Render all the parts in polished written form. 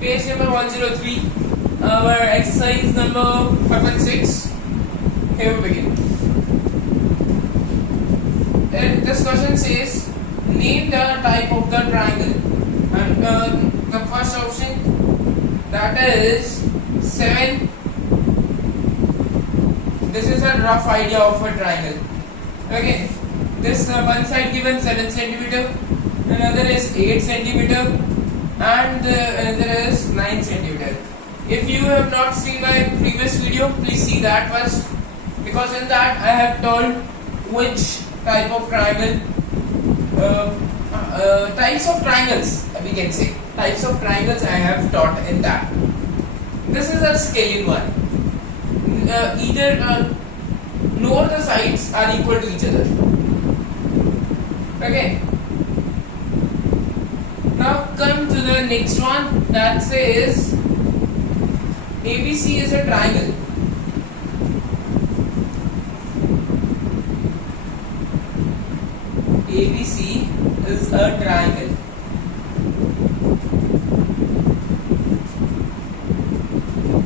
Page number 103. Our exercise number 5.6. Here we begin. This question says, name the type of the triangle. And the first option, that is 7. This is a rough idea of a triangle. Okay. This one side given 7 centimeter, another is 8 centimeter, and another is 9 centimeter. If you have not seen my previous video, please see that first, because in that I have told which type of triangle, types of triangles, we can say types of triangles I have taught in that. This is a scalene one. Nor the sides are equal to each other. Okay. Now come to the next one, that says ABC is a triangle. ABC is a triangle.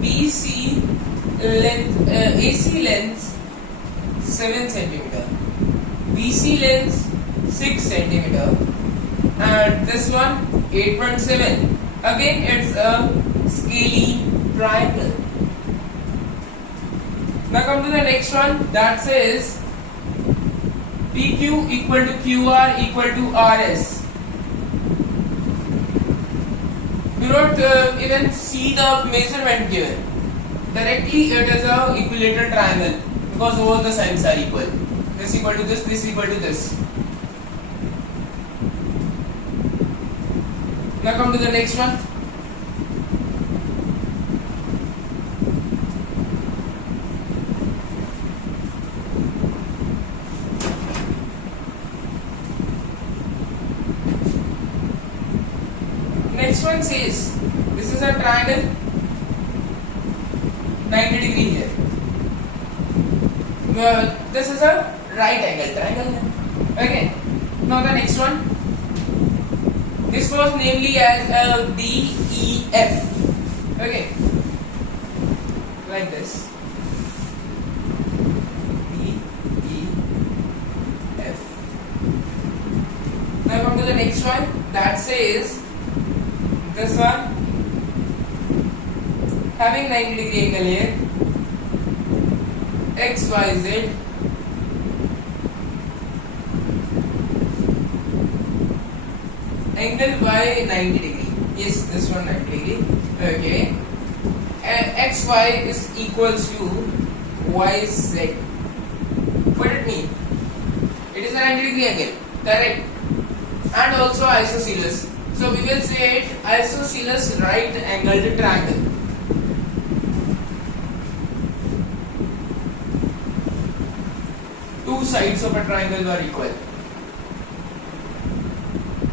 BC length, AC length 7 centimeter, BC length 6 centimeter, and this one 8.7. Again, it's a scalene triangle. Now come to the next one, that says PQ equal to QR equal to RS. Do not even see the measurement given. Directly it is a equilateral triangle because all the sides are equal. This equal to this equal to this. Now come to the next one. Next one says this is a triangle, 90 degree here. This is a right angle triangle. Okay. Now the next one. This was namely as DEF. Okay. Like this. DEF. Now come to the next one. That says this one having 90 degree angle here, XYZ, angle by 90 degree. Yes, this one 90 degree. Okay. And XY is equals to YZ. What it mean? It is a 90 degree angle, correct? And also isosceles. So we will say it isosceles right angled triangle. Two sides of a triangle are equal.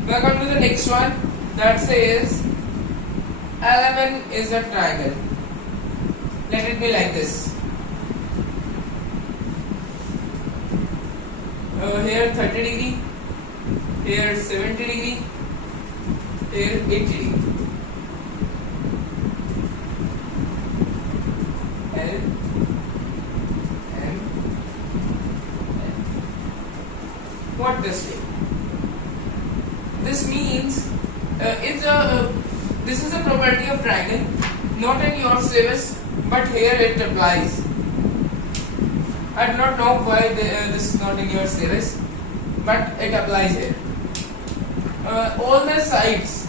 Now come to the next one, that says L11 is a triangle. Let it be like this. Here 30 degree, here 70 degree, here 80 degree. L, M, N. What this way? This means this is a property of triangle, not in your syllabus, but here it applies. I do not know why this is not in your syllabus, but it applies here. All the sides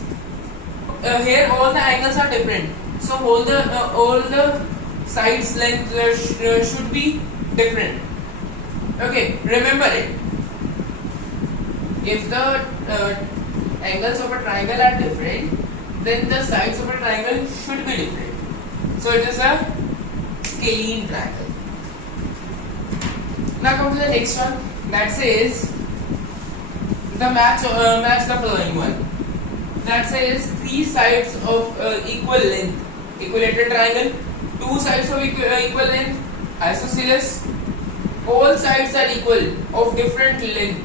here, all the angles are different, so all the sides length should be different. Okay, remember it. If the angles of a triangle are different, then the sides of a triangle should be different. So it is a scalene triangle. Now come to the next one, that says the match the following one. That says three sides of equal length, equilateral triangle, two sides of equal length, isosceles. All sides are equal of different length.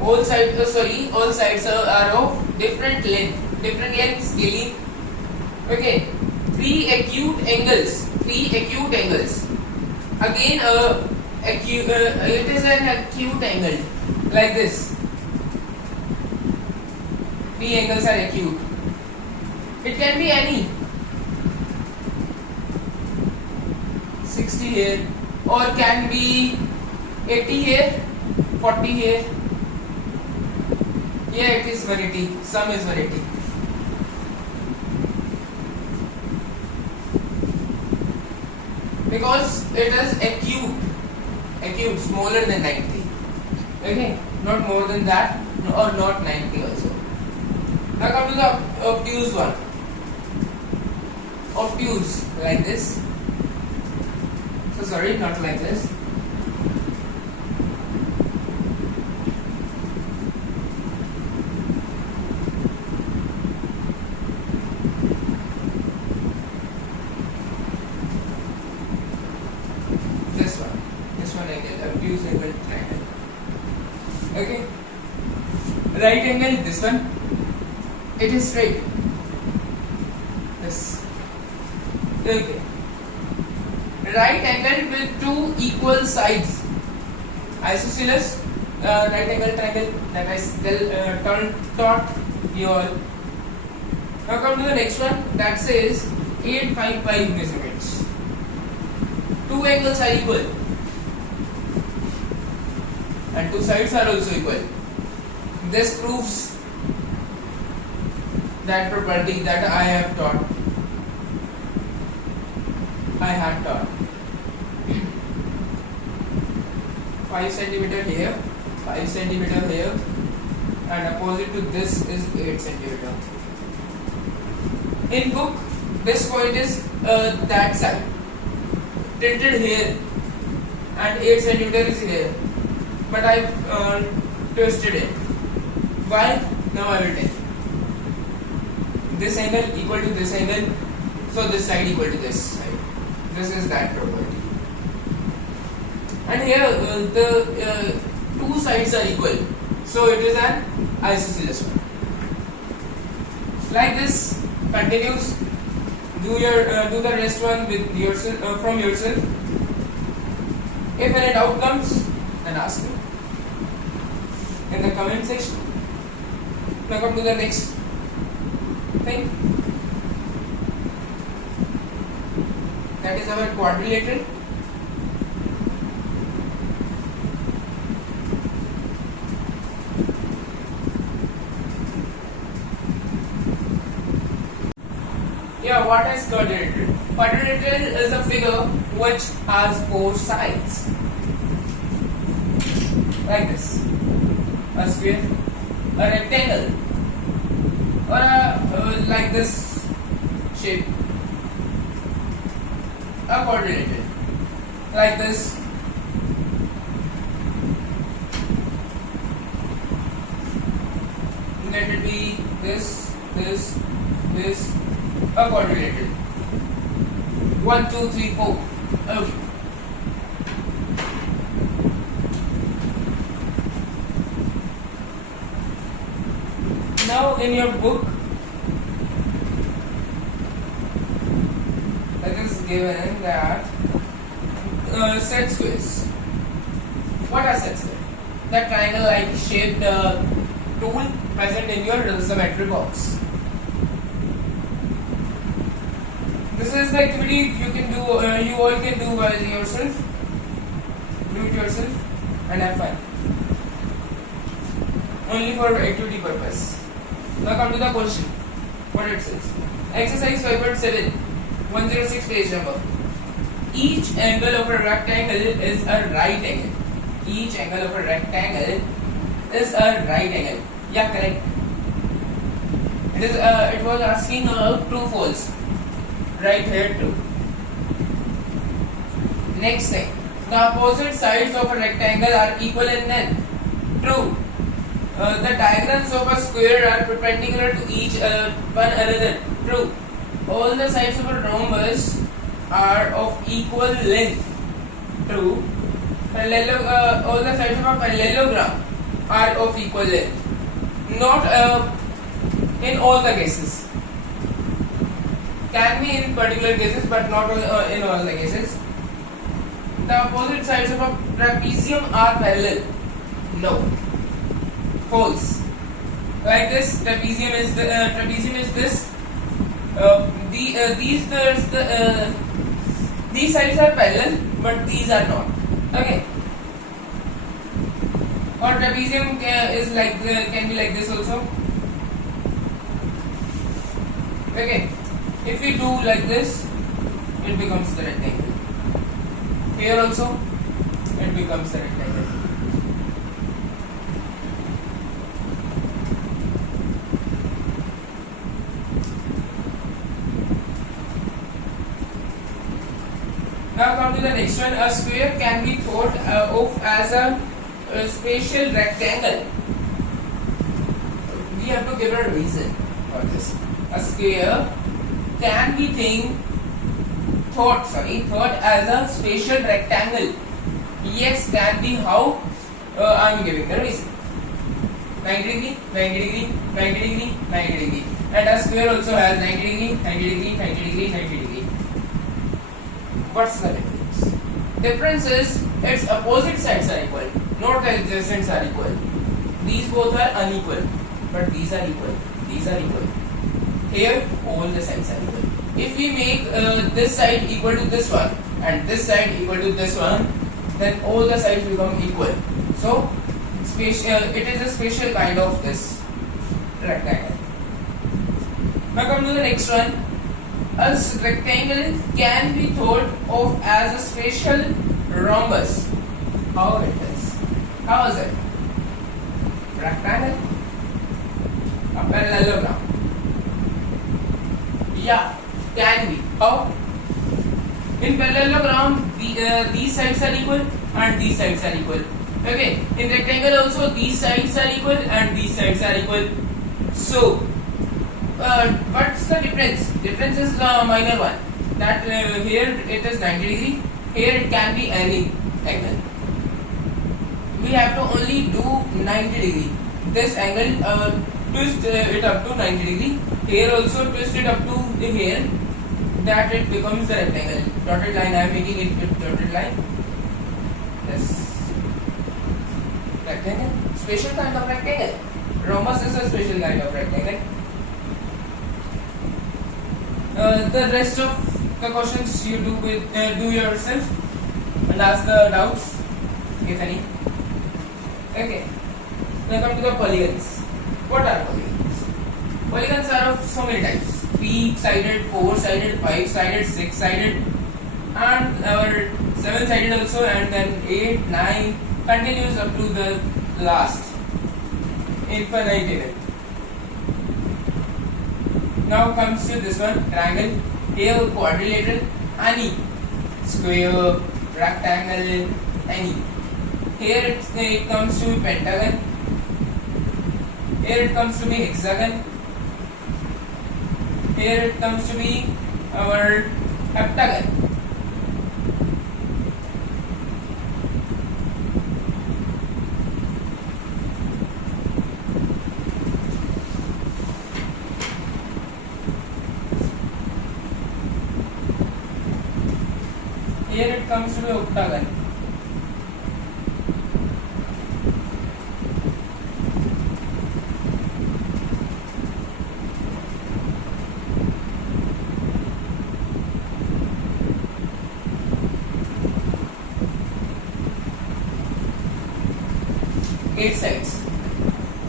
All sides are of different length, scalene. Okay, three acute angles. Again, it is an acute angle like this. Three angles are acute. It can be any 60 here, or can be 80 here, 40 here. Yeah, it is 180. Some is 180. Because it is acute, smaller than 90. Okay, not more than that, or not 90 also. Now come to the obtuse one. Obtuse, like this. So sorry, not like this. This one angle, obtuse angle triangle. Okay. Right angle, this one. It is straight. This. Okay. Right angle with two equal sides. Isosceles, right angle triangle that I taught you all. Now come to the next one that says 855 measurements. Two angles are equal and two sides are also equal. This proves that property that I had taught. 5 centimeter here, 5 centimeter here, and opposite to this is 8 centimeter. In book, this point is that side, tilted here, and 8 centimeter is here. But I twisted it. Why? Now I will tell you. This angle equal to this angle, so this side equal to this side. This is that property. And here the two sides are equal, so it is an isosceles one. Like this, continues. Do the rest one with yourself from yourself. If any doubt comes, then ask me in the comment section. Now come to the next thing. That is our quadrilateral. Yeah, what is quadrilateral? Quadrilateral is a figure which has four sides. Like this. A square, a rectangle, or a like this shape. A quadrilateral, like this. Let it be this, a quadrilateral. 1, 2, 3, 4. Okay. Now in your book, it is given that set squares. What are set squares? The triangle-like shaped tool present in your symmetry box. This is the activity you can do. You all can do by yourself. Do it yourself and have fun. Only for activity purpose. Now come to the question. What it says. Exercise 5.7, 106 page number. Each angle of a rectangle is a right angle. Each angle of a rectangle is a right angle. Yeah, correct. It was asking true, false. Right here, true. Next thing. The opposite sides of a rectangle are equal in length. True. The diagonals of a square are perpendicular to each one another. True. All the sides of a rhombus are of equal length. True. All the sides of a parallelogram are of equal length. Not in all the cases. can be in particular cases but not in all the cases. The opposite sides of a trapezium are parallel. No. False. Like this, trapezium is this. These sides are parallel, but these are not. Okay. Or trapezium can be like this also. Okay. If we do like this, it becomes the rectangle. Here also, it becomes the rectangle. Now come to the next one. A square can be thought of as a spatial rectangle. We have to give a reason for this. A square can be thought as a spatial rectangle. Yes, can be. How? I am giving the reason. 90 degree, 90 degree, 90 degree, 90 degree. And a square also has 90 degree, 90 degree, 90 degree, 90 degree. What's the difference? Difference is its opposite sides are equal, not the adjacents are equal. These both are unequal, but these are equal. These are equal. Here, all the sides are equal. If we make this side equal to this one and this side equal to this one, then all the sides become equal. So, it is a spatial kind of this rectangle. Now come to the next one. A rectangle can be thought of as a spatial rhombus. How it is? How is it? Rectangle? A parallelogram. Yeah, can be. How? In parallelogram, these sides are equal and these sides are equal. Okay. In rectangle also, these sides are equal and these sides are equal. So, what's the difference? Difference is a minor one. That here it is 90 degree. Here it can be any angle. We have to only do 90 degree. This angle, twist it up to 90 degree. Here also twist it up to here. That it becomes the rectangle. Dotted line. I am making it dotted line. Yes. Rectangle. Special kind of rectangle. Rhombus is a special kind of rectangle. The rest of the questions you do yourself and ask the doubts, if any. Okay. Now come to the polygons. What are polygons? Polygons are of so many types: 3-sided, 4-sided, 5-sided, 6-sided, and our 7-sided also, and then 8, 9 continues up to the last infinite even. Now comes to this one, triangle. Here quadrilateral, any. Square, rectangle, any. Here it comes to pentagon. Here it comes to be hexagon. Here it comes to be our heptagon. Here it comes to be octagon. Eight sides.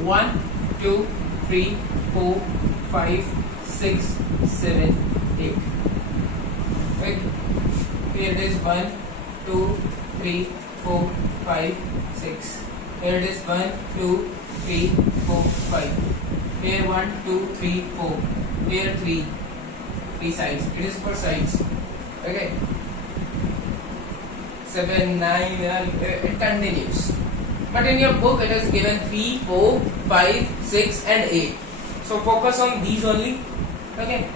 1, 2, 3, 4, 5, 6, 7, 8. Right? Here it is 1, 2, 3, 4, 5, 6. Here it is 1, 2, 3, 4, 5. Here 1, 2, 3, 4. Here 3 sides. It is for sides. Okay. 7, 9, it continues. But in your book it is given 3, 4, 5, 6 and 8. So focus on these only. Okay.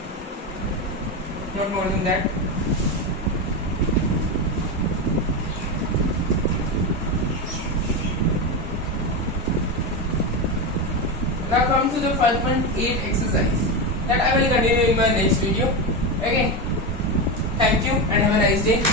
Not more than that. Now come to the 5.8 exercise that I will continue in my next video. Okay, thank you and have a nice day.